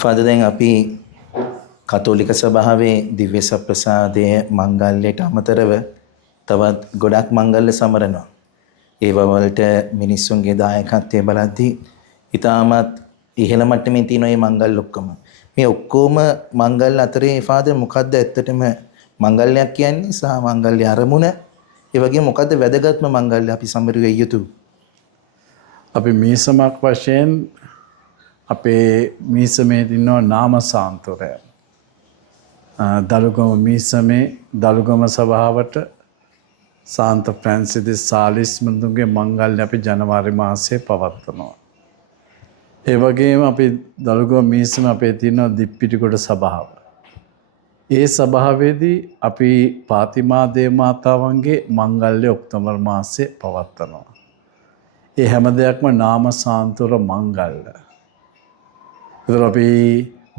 Father දැන් අපි කතෝලික සභාවේ දිව්‍ය සප්‍රසාදයේ මංගල්‍යයට අමතරව තවත් ගොඩක් මංගල්‍ය සමරනවා. ඒව වලට මිනිස්සුන්ගේ දායකත්වය බලද්දී ඉතාමත් ඉහළ මට්ටමින් තියෙන මේ මංගල්‍ය ඔක්කොම. මේ ඔක්කොම මංගල්‍ය අතරේ ෆාදර් මොකද්ද ඇත්තටම මංගල්‍යයක් කියන්නේ සහ මංගල්‍ය අරමුණ? ඒ වගේම මොකද්ද වැදගත්ම මංගල්‍ය අපි සමරුවේ යුතු? අපි මීසමක් වශයෙන් අපේ මීසමේ දිනන නාම සාන්තුරය. දලුගම මීසමේ දලුගම සභාවට සාන්ත ෆ්‍රැන්සිස් සාලිස් මුදුන්ගේ මංගල්‍ය අපි ජනවාරි මාසයේ පවත්වනවා. ඒ වගේම අපි දලුගම මීසම අපේ තියෙන දිප්පිටිගොඩ සභාව. ඒ සභාවේදී අපි පාතිමා දේවමාතාවන්ගේ මංගල්‍ය ඔක්තෝබර් මාසයේ පවත්වනවා. ඒ හැම දෙයක්ම නාම සාන්තුර මංගල්‍ය. ඒතර අපි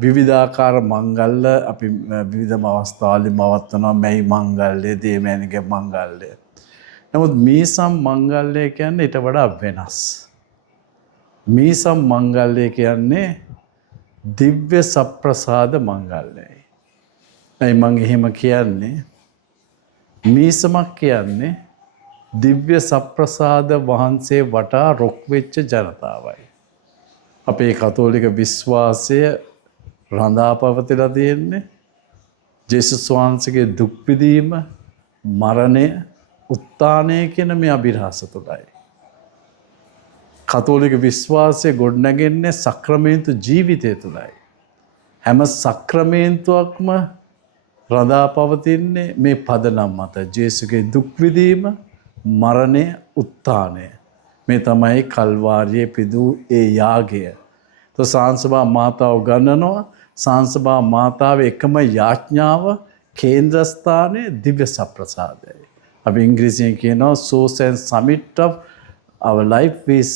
විවිධාකාර මංගල්‍ය අපි විවිධ අවස්ථාවලදී පවත්වනවා. මේ මංගල්‍ය, දේවයන්ගේ මංගල්‍ය. නමුත් මීසම් මංගල්‍ය කියන්නේ ඊට වඩා වෙනස්. මීසම් මංගල්‍ය කියන්නේ දිව්‍ය සප්‍රසාද මංගල්‍යයි. ඒ මම එහෙම කියන්නේ මීසමක් කියන්නේ දිව්‍ය සප්‍රසාද වහන්සේ වටා රොක් වෙච්ච ජනතාවයි. අපේ කතෝලික විශ්වාසය රඳා පවතිලා තියෙන්නේ ජේසුස් වහන්සේගේ දුක් විඳීම, මරණය, උත්ථානය කියන මේ අභිරහස තුළයි. කතෝලික විශ්වාසය ගොඩනැගෙන්නේ සක්‍රමේන්තු ජීවිතය තුළයි. හැම සක්‍රමේන්තුවක්ම රඳා පවතින්නේ මේ පදනම් මත. ජේසුගේ දුක් විඳීම, මරණය, උත්ථානය. මේ තමයි කල්වාරියේ පිදූ ඒ යාගය. તો සංසභා මාතාව ගණනනවා. සංසභා මාතාවේ එකම යාඥාව කේන්ද්‍රස්ථානයේ දිව්‍ය සප්‍රසාදයයි. අපි ඉංග්‍රීසියෙන් කියනවා source and summit of our life is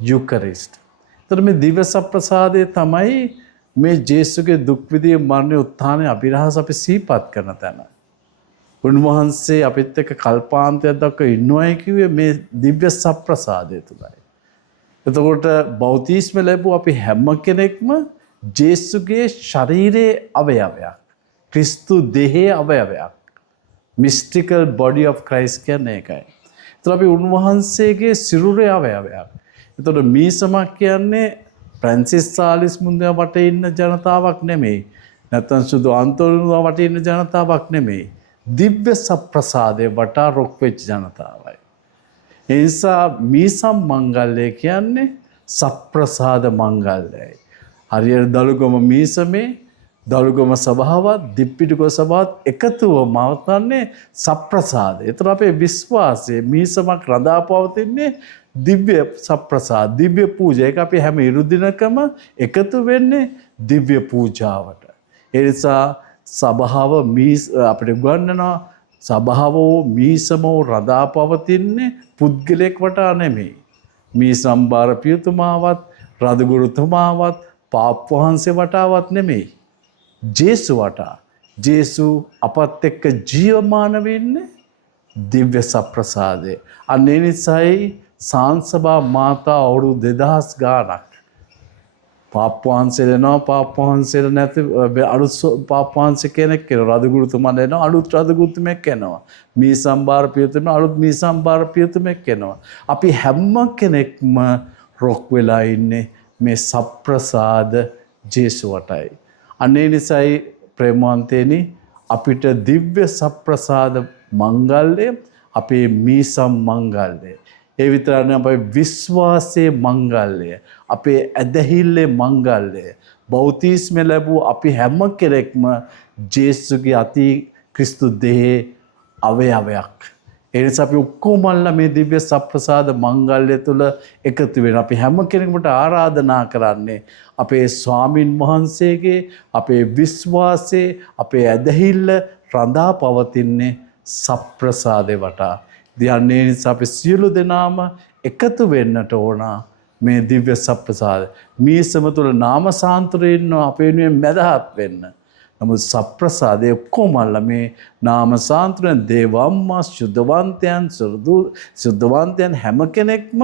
Eucharist. එතකොට මේ දිව්‍ය සප්‍රසාදය තමයි මේ ජේසුගේ දුක් විඳීම, මරණය, උත්ථානය අභිරහස අපි සිහිපත් කරන තැන. උන්වහන්සේ අපිත් එක්ක කල්පාන්තයක් දක්වා ඉන්නවයි කිව්වේ මේ දිව්‍ය සප්‍රසාදය තුලයි. එතකොට බෞතිස්ම ලැබුව අපි හැම කෙනෙක්ම ජේසුගේ ශරීරයේ අවයවයක්. ක්‍රිස්තු දෙහේ අවයවයක්. mystical body of Christ කියන්නේ ඒකයි. එතකොට අපි උන්වහන්සේගේ සිරුරේ අවයවයක්. එතකොට මීසමක් කියන්නේ ෆ්‍රැන්සිස් සාලිස් මුන්දා වටේ ඉන්න ජනතාවක් නෙමෙයි. නැත්නම් සුදු අන්තෝනියෝ වටේ ඉන්න ජනතාවක් නෙමෙයි. දිව්‍ය සප්‍රසාදයේ වටා රොක් වෙච්ච ජනතාවයි. ඒ නිසා මීසම් මංගල්‍ය කියන්නේ සප්‍රසාද මංගල්‍යයි. හරියට දලුගම මීසමේ දලුගම සභාවත් දිප්පිටිගොඩ සභාවත් එකතුව මවතන්නේ සප්‍රසාදය. ඒතර අපේ විශ්වාසයේ මීසමක් රඳා පවතින්නේ දිව්‍ය සප්‍රසාද, දිව්‍ය පූජා. ඒක අපි හැම ඉරුදිනකම එකතු වෙන්නේ දිව්‍ය පූජාවට. ඒ නිසා සභාව අපිට උගන්වනවා සභාවෝ මීසමෝ රඳා පවතින්නේ පුද්ගලයෙක් වටා නෙමෙයි. මීසම් බාර පියතුමාවත් රදගුරුතුමාවත් පාප් වහන්සේ වටාවත් නෙමෙයි. ජේසු වටා. ජේසු අපත් එක්ක ජීවමාන වෙන්නේ දිව්‍ය සප්‍රසාදේ. අන්න ඒ නිසායි සංසභා මාතා අවුරුදු 2000 ගානක් පාප්වහන්සේ දෙනවා. පාප්වහන්සේලා නැති අලුත් පාප්වහන්සේ කෙනෙක් කෙනවා. රදගුරුතුමා දෙනවා. අලුත් රදගුරුතුමෙක් කෙනවා. මීසම්බාර පියතුමා අලුත් මීසම්බාර පියතුමෙක් කෙනවා. අපි හැම කෙනෙක්ම රොක් වෙලා ඉන්නේ මේ සප්‍රසාද ජේසු වටයි. අනේ නිසායි ප්‍රේමවන්තේනි අපිට දිව්‍ය සප්‍රසාද මංගල්‍ය අපේ මීසම් මංගල්‍ය. ඒ විතරක් නෙවෙයි අපේ විශ්වාසයේ මංගල්‍ය, අපේ ඇදහිල්ලේ මංගල්‍ය, බෞතිස්ම ලැබූ අපි හැම කෙනෙක්ම ජේසුගේ අති ක්‍රිස්තු දෙහේ අවයවයක්. ඒ නිසා අපි ඔක්කොමල්ලා මේ දිව්‍ය සප්‍රසාද මංගල්‍ය තුල එකතු වෙන අපි හැම කෙනෙකුට ආරාධනා කරන්නේ අපේ ස්වාමින් වහන්සේගේ අපේ විශ්වාසයේ අපේ ඇදහිල්ල රඳා පවතින්නේ සප්‍රසාදේ වටා. ධ්‍යානයේ නිසා අපි සියලු දෙනාම එකතු වෙන්නට ඕන මේ දිව්‍ය සප්‍රසාද. මීසම තුළ නාම සාන්තුරේ ඉන්න අපේ වෙනුවෙන් මැදහත් වෙන්න. නමුත් සප්‍රසාදයේ කොමල්ලා මේ නාම සාන්තුරෙන් දේවම්මා සුද්ධවන්තයන් හැම කෙනෙක්ම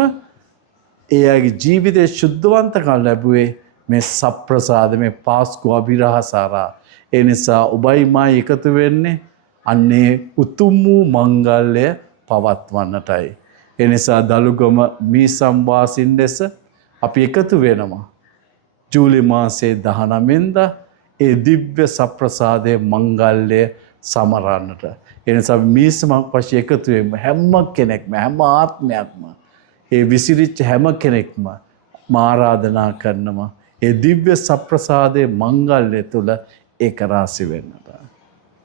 එයාගේ ජීවිතයේ සුද්ධවන්තකම් ලැබුවේ මේ සප්‍රසාද මේ පාස්කු අභිරහසාරා. ඒ නිසා ඔබයි මා එකතු වෙන්නේ අන්නේ උතුම් වූ මංගල්‍ය පවත්වන්නටයි. ඒ නිසා දලුගම මීසම් වාසින් ලෙස අපි එකතු වෙනවා. ජූලි මාසයේ 19 ඒ දිව්‍ය සප්‍රසාදයේ මංගල්‍ය සමරන්නට. ඒ නිසා මීසමක් වශයෙන් එකතු වෙමු. හැම කෙනෙක්ම හැම ආත්මයක්ම ඒ විසිරිච්ච හැම කෙනෙක්ම ආරාධනා කරනවා. ඒ දිව්‍ය සප්‍රසාදයේ මංගල්‍ය තුල ඒක රාශි වෙන්නට.